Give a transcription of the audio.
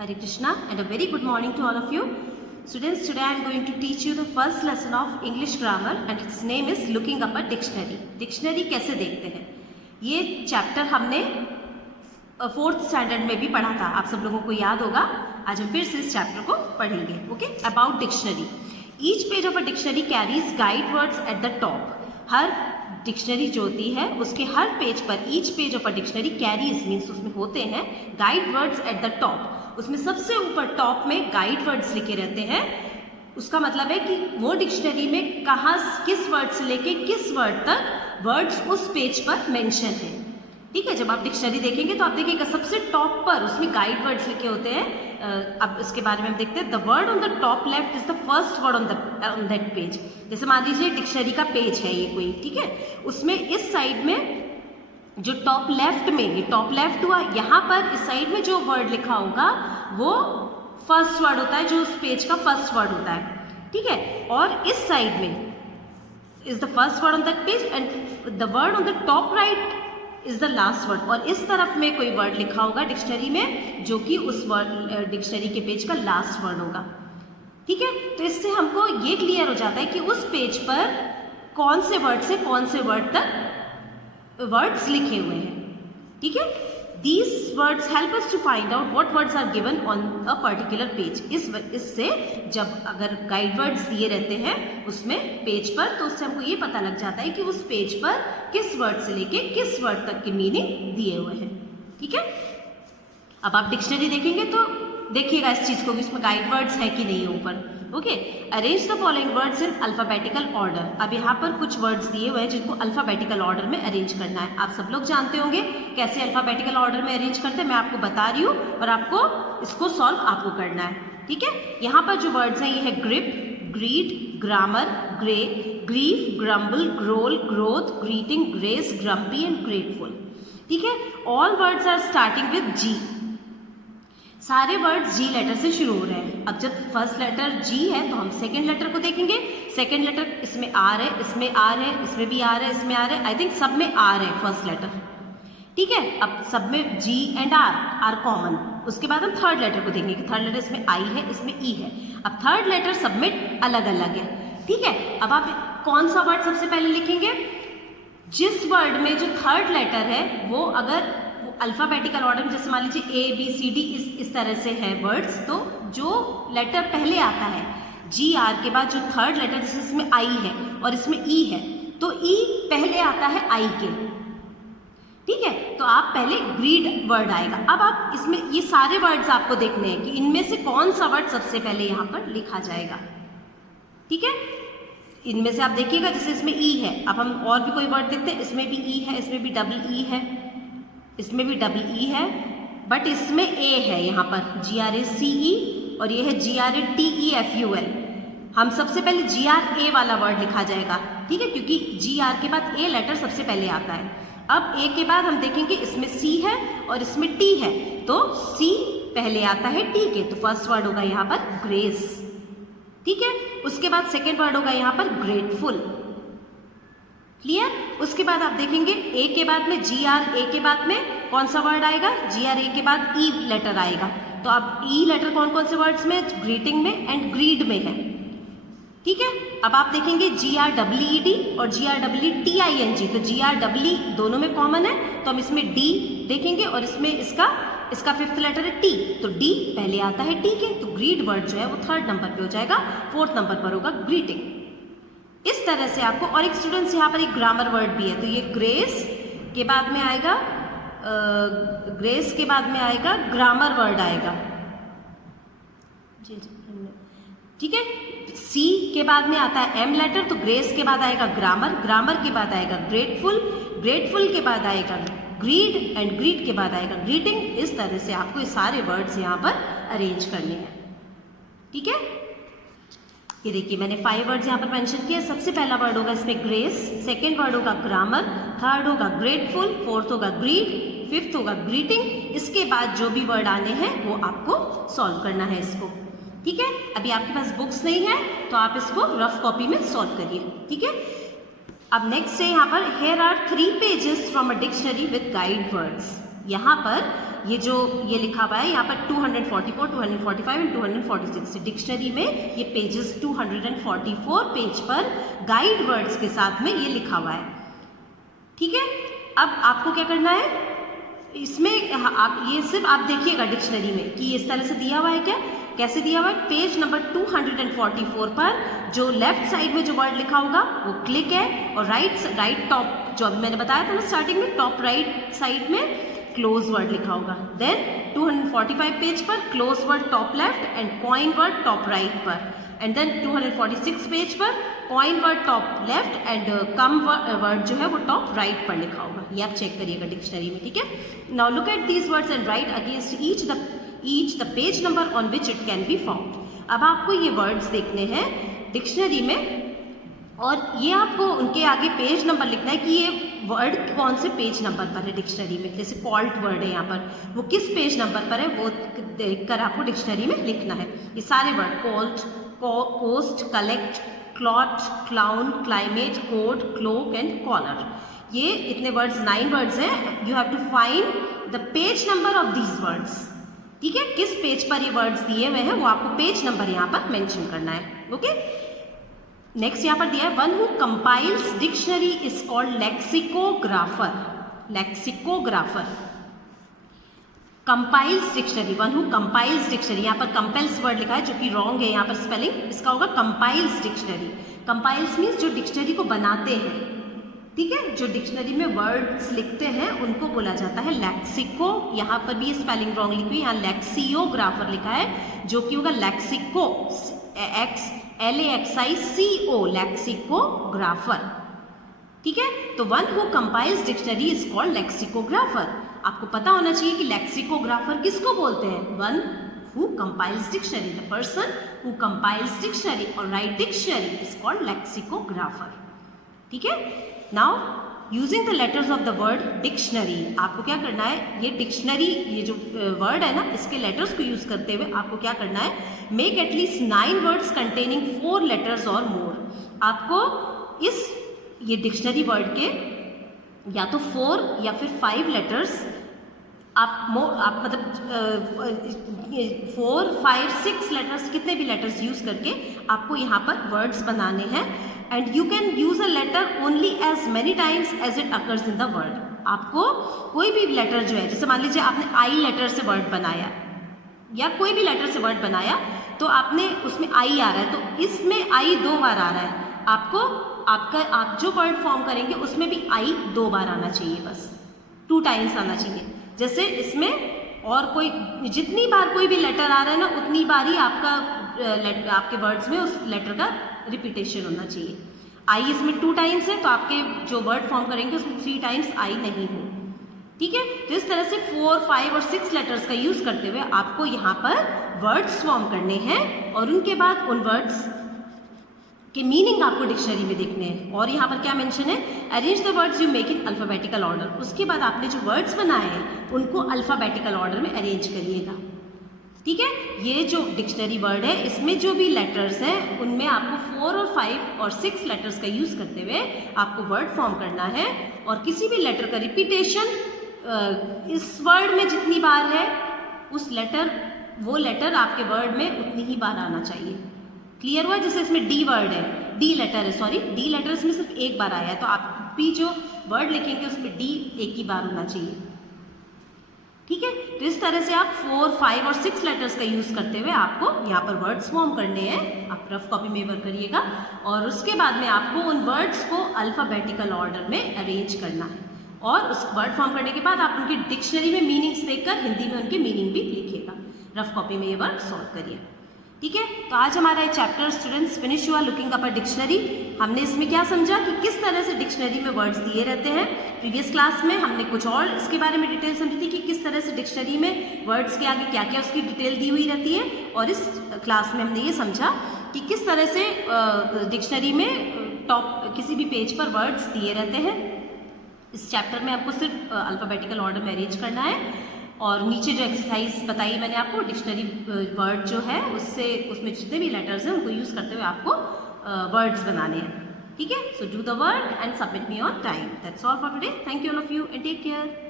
Hare Krishna and a very good morning to all of you. Students, today I am going to teach you the first lesson of English grammar and its name is looking up a dictionary. Dictionary कैसे देखते हैं, ये chapter हमने 4th standard में भी पढ़ा था, आप सब लोगों को याद होगा. आज हम फिर से इस चैप्टर को पढ़ेंगे. Okay, about dictionary. Each page of a dictionary carries guide words at the top. Her dictionary जो होती है उसके हर पेज पर, each page of a dictionary carries means उसमें होते हैं guide words at the top. उसमें सबसे ऊपर टॉप में गाइड वर्ड्स लिखे रहते हैं. उसका मतलब है कि वो डिक्शनरी में कहाँ किस वर्ड से लेके किस वर्ड तक वर्ड्स उस पेज पर मेंशन है. ठीक है, जब आप डिक्शनरी देखेंगे तो आप देखिएगा सबसे टॉप पर उसमें गाइड वर्ड्स लिखे होते हैं. अब इसके बारे में हम देखते हैं. The word on the top left is the first word on that page. जैसे मान लीजिए डिक्शनरी का पेज है ये कोई, ठीक है, उसमें इस साइड में जो टॉप लेफ्ट में, ये टॉप लेफ्ट हुआ, यहाँ पर इस साइड में जो वर्ड लिखा होगा वो फर्स्ट वर्ड होता है, जो उस पेज का फर्स्ट वर्ड होता है. ठीक है, और इस साइड में is the first word on that page and the word on the top right is the last word. और इस तरफ में कोई वर्ड लिखा होगा डिक्शनरी में जो कि उस वर्ड डिक्शनरी के पेज का लास्ट वर्ड होगा. ठीक है, तो इससे हमको ये क्लियर हो जाता है कि उस पेज पर कौन से वर्ड से कौन से वर्ड तक वर्ड्स लिखे हुए हैं. ठीक है, these words help us to find out what words are given on a particular page. इससे जब अगर गाइड वर्ड्स दिए रहते हैं उसमें पेज पर, तो उससे हमको ये पता लग जाता है कि उस पेज पर किस वर्ड से लेके किस वर्ड तक की मीनिंग दिए हुए हैं. ठीक है, अब आप डिक्शनरी देखेंगे तो देखिएगा इस चीज़ को कि उसमें गाइड वर्ड्स है कि नहीं ऊपर. Okay, arrange the following words in alphabetical order. अब यहाँ पर कुछ वर्ड्स दिए हुए हैं जिनको अल्फ़ाबेटिकल ऑर्डर में अरेंज करना है. आप सब लोग जानते होंगे कैसे अल्फ़ाबेटिकल ऑर्डर में अरेंज करते हैं, मैं आपको बता रही हूँ और आपको इसको सॉल्व आपको करना है. ठीक है, यहाँ पर जो वर्ड्स हैं ये है grip, greed, grammar, grey, grief, grumble, growl, growth, greeting, grace, grumpy and grateful. ठीक है, all words are starting with G. सारे वर्ड्स जी लेटर से शुरू हो रहे हैं. अब जब फर्स्ट लेटर जी है तो हम सेकंड लेटर को देखेंगे. सेकंड लेटर इसमें आर है, इसमें आर है, इसमें भी आर है, इसमें आर है. आई थिंक सब में आर है फर्स्ट लेटर. ठीक है, अब सब में जी एंड आर कॉमन. उसके बाद हम थर्ड लेटर को देखेंगे. थर्ड लेटर इसमें आई है, इसमें ई है. अब थर्ड लेटर सब में अलग अलग है. ठीक है, अब आप कौन सा वर्ड सबसे पहले लिखेंगे? जिस वर्ड में जो थर्ड लेटर है वो अगर अल्फ़ाबेटिकल ऑर्डर में, जैसे मान लीजिए ए बी सी डी इस तरह से है वर्ड्स, तो जो लेटर पहले आता है जी आर के बाद जो थर्ड लेटर, जैसे इसमें आई है और इसमें ई है, तो ई पहले आता है आई के. ठीक है, तो आप पहले ग्रीड वर्ड आएगा. अब आप इसमें ये सारे वर्ड्स आपको देखने हैं कि इनमें से कौन सा वर्ड सबसे पहले यहाँ पर लिखा जाएगा. ठीक है, इनमें से आप देखिएगा, जैसे इसमें ई है. अब हम और भी कोई वर्ड देखते हैं. इसमें भी ई है, इसमें भी डबल ई है, इसमें भी डबल ई है, बट इसमें ए है यहाँ पर GRACE और ये है GRATEFUL. हम सबसे पहले GRA वाला वर्ड लिखा जाएगा. ठीक है, क्योंकि GR के बाद ए लेटर सबसे पहले आता है. अब ए के बाद हम देखेंगे इसमें C है और इसमें T है, तो C पहले आता है T के, तो फर्स्ट वर्ड होगा यहाँ पर ग्रेस. ठीक है, उसके बाद सेकेंड वर्ड होगा यहाँ पर ग्रेटफुल. क्लियर. उसके बाद आप देखेंगे ए के बाद में GRA के बाद में कौन सा वर्ड आएगा? GRA के बाद ई लेटर आएगा. तो अब ई लेटर कौन कौन से वर्ड्स में? ग्रीटिंग में एंड ग्रीड में है. ठीक है, अब आप देखेंगे GREED और GREETING, तो GREE दोनों में कॉमन है, तो हम इसमें D देखेंगे और इसमें इसका फिफ्थ लेटर है T, तो D पहले आता है T के, तो ग्रीड वर्ड जो है वो थर्ड नंबर पे हो जाएगा. फोर्थ नंबर पर होगा ग्रीटिंग. इस तरह से आपको, और एक स्टूडेंट्स यहाँ पर एक ग्रामर वर्ड भी है, तो ये ग्रेस के बाद में आएगा, ग्रेस के बाद में आएगा ग्रामर वर्ड आएगा. ठीक है, सी के बाद में आता है एम लेटर, तो ग्रेस के बाद आएगा ग्रामर, ग्रामर के बाद आएगा ग्रेटफुल, ग्रेटफुल के बाद आएगा ग्रीड एंड ग्रीड के बाद आएगा ग्रीटिंग. इस तरह से आपको ये सारे वर्ड्स यहाँ पर अरेंज करने हैं. ठीक है, ये देखिए मैंने 5 वर्ड्स यहाँ पर मेंशन किए. सबसे पहला वर्ड होगा इसमें ग्रेस, सेकेंड वर्ड होगा ग्रामर, थर्ड होगा ग्रेटफुल, फोर्थ होगा ग्रीड, फिफ्थ होगा ग्रीटिंग. इसके बाद जो भी वर्ड आने हैं वो आपको सॉल्व करना है इसको. ठीक है, अभी आपके पास बुक्स नहीं है तो आप इसको रफ कॉपी में सॉल्व करिए. ठीक है, अब नेक्स्ट है यहाँ पर, here are 3 pages from a dictionary with guide words. यहाँ पर ये जो ये लिखा हुआ है यहाँ पर 244, 245 एंड 246 डिक्शनरी में ये पेजेस 244 पेज पर गाइड वर्ड्स के साथ में ये लिखा हुआ है। ठीक है, अब आपको क्या करना है, इसमें आप ये सिर्फ आप देखिएगा डिक्शनरी में कि इस तरह से दिया हुआ है, क्या कैसे दिया हुआ है। पेज नंबर 244 पर जो लेफ्ट साइड में जो वर्ड लिखा होगा वो क्लिक है, और राइट टॉप जो अभी मैंने बताया था ना स्टार्टिंग में, टॉप राइट साइड में क्लोज वर्ड लिखा होगा। देन 245 पेज पर close word top left and coin word top right पर, एंड देन 246 पेज पर coin word top left and come word जो है वो टॉप राइट पर लिखा होगा। ये आप चेक करिएगा डिक्शनरी में। ठीक है, now look at these words and right against each the page number on which it can be found. अब आपको ये वर्ड्स देखने हैं डिक्शनरी में, और ये आपको उनके आगे पेज नंबर लिखना है कि ये वर्ड कौन से पेज नंबर पर है डिक्शनरी में। जैसे कॉल्ट वर्ड है यहाँ पर, वो किस पेज नंबर पर है वो देखकर आपको डिक्शनरी में लिखना है। ये सारे word colt, cost, collect, clot, clown, climate, code, cloak and collar, ये इतने वर्ड्स 9 वर्ड्स हैं। You have to find the page number of these words. ठीक है, किस पेज पर ये वर्ड्स दिए हुए हैं वो आपको पेज नंबर यहाँ पर मेंशन करना है। ओके, नेक्स्ट यहाँ पर दिया है one who compiles dictionary is called lexicographer. Lexicographer, compiles dictionary, one who compiles dictionary, यहाँ पर कंपेल्स वर्ड लिखा है जो कि रॉन्ग है यहाँ पर स्पेलिंग, इसका होगा कंपाइल्स डिक्शनरी। कंपाइल्स मीन्स जो डिक्शनरी को बनाते हैं। ठीक है, जो डिक्शनरी में वर्ड्स लिखते हैं उनको बोला जाता है लेक्सिको। यहाँ पर भी स्पेलिंग रॉन्ग लिखी हुई, यहाँ लेक्सियोग्राफर लिखा है जो कि होगा लेक्सिको, LAXICO, लेक्सिकोग्राफर। ठीक है, तो one who compiles dictionary is called lexicographer. आपको पता होना चाहिए कि लेक्सिकोग्राफर किसको बोलते हैं। One who compiles dictionary, the person who compiles dictionary और write dictionary is called lexicographer. ठीक है, now using the letters of the word dictionary, आपको क्या करना है, ये डिक्शनरी ये जो वर्ड है ना इसके लेटर्स को यूज करते हुए आपको क्या करना है, make at least 9 words containing 4 letters और मोर। आपको इस ये डिक्शनरी वर्ड के या तो 4 या फिर 5 लेटर्स आप मतलब 4, 5, 6 लेटर्स, कितने भी लेटर्स यूज करके आपको यहाँ पर वर्ड्स बनाने हैं। And you can use a letter only as many times as it occurs in the word. आपको कोई भी लेटर जो है, जैसे मान लीजिए आपने आई लेटर से वर्ड बनाया या कोई भी लेटर से वर्ड बनाया, तो आपने उसमें आई आ रहा है तो इसमें आई 2 बार आ रहा है, आपको आप जो वर्ड फॉर्म करेंगे उसमें भी आई 2 बार आना चाहिए, बस 2 टाइम्स आना चाहिए। जैसे इसमें और कोई जितनी बार कोई भी लेटर आ रहा है ना उतनी बार ही आपके वर्ड्स में उस लेटर का रिपीटेशन होना चाहिए। आई इसमें 2 टाइम्स है तो आपके जो वर्ड फॉर्म करेंगे उसमें 3 टाइम्स आई नहीं हो। ठीक है, तो इस तरह से 4, 5 और 6 लेटर्स का यूज करते हुए आपको यहाँ पर वर्ड्स फॉर्म करने हैं और उनके बाद उन वर्ड्स के मीनिंग आपको डिक्शनरी में देखने हैं। और यहाँ पर क्या मेंशन है, arrange the words you make in alphabetical order. उसके बाद आपने जो वर्ड्स बनाए हैं उनको अल्फाबेटिकल ऑर्डर में अरेंज करिएगा। ठीक है, ये जो डिक्शनरी वर्ड है इसमें जो भी लेटर्स हैं उनमें आपको 4 और 5 और 6 लेटर्स का यूज करते हुए आपको वर्ड फॉर्म करना है। और किसी भी लेटर का रिपीटेशन इस वर्ड में जितनी बार है वो लेटर आपके वर्ड में उतनी ही बार आना चाहिए। क्लियर हुआ? जैसे इसमें डी वर्ड है, डी लेटर है, सॉरी डी लेटर इसमें सिर्फ 1 बार आया है, तो आप भी जो वर्ड लिखेंगे उसमें डी 1 ही बार होना चाहिए। ठीक है, तो इस तरह से आप 4, 5 और 6 लेटर्स का यूज करते हुए आपको यहाँ पर वर्ड्स फॉर्म करने हैं। आप रफ कॉपी में वर्क करिएगा और उसके बाद में आपको उन वर्ड्स को अल्फाबेटिकल ऑर्डर में अरेंज करना है। और उस वर्ड फॉर्म करने के बाद आप उनकी डिक्शनरी में मीनिंग्स देखकर हिंदी में उनके मीनिंग भी लिखिएगा। रफ कॉपी में ये वर्ड सॉल्व करिए। ठीक है, तो आज हमारा ये चैप्टर स्टूडेंट्स फिनिश हुआ, लुकिंग अप अ डिक्शनरी। हमने इसमें क्या समझा कि किस तरह से डिक्शनरी में वर्ड्स दिए रहते हैं। प्रीवियस क्लास में हमने कुछ और इसके बारे में डिटेल समझी थी कि किस तरह से डिक्शनरी में वर्ड्स के आगे क्या क्या उसकी डिटेल दी हुई रहती है। और इस क्लास में हमने ये समझा कि किस तरह से डिक्शनरी में किसी भी पेज पर वर्ड्स दिए रहते हैं। इस चैप्टर में आपको सिर्फ अल्फाबेटिकल ऑर्डर में अरेंज करना है। और नीचे जो एक्सरसाइज बताई मैंने आपको, डिक्शनरी वर्ड जो है उसमें जितने भी लेटर्स हैं उनको यूज़ करते हुए आपको वर्ड्स बनाने हैं। ठीक है, so do the work and submit me on time. That's all for today. Thank you all of you and take care.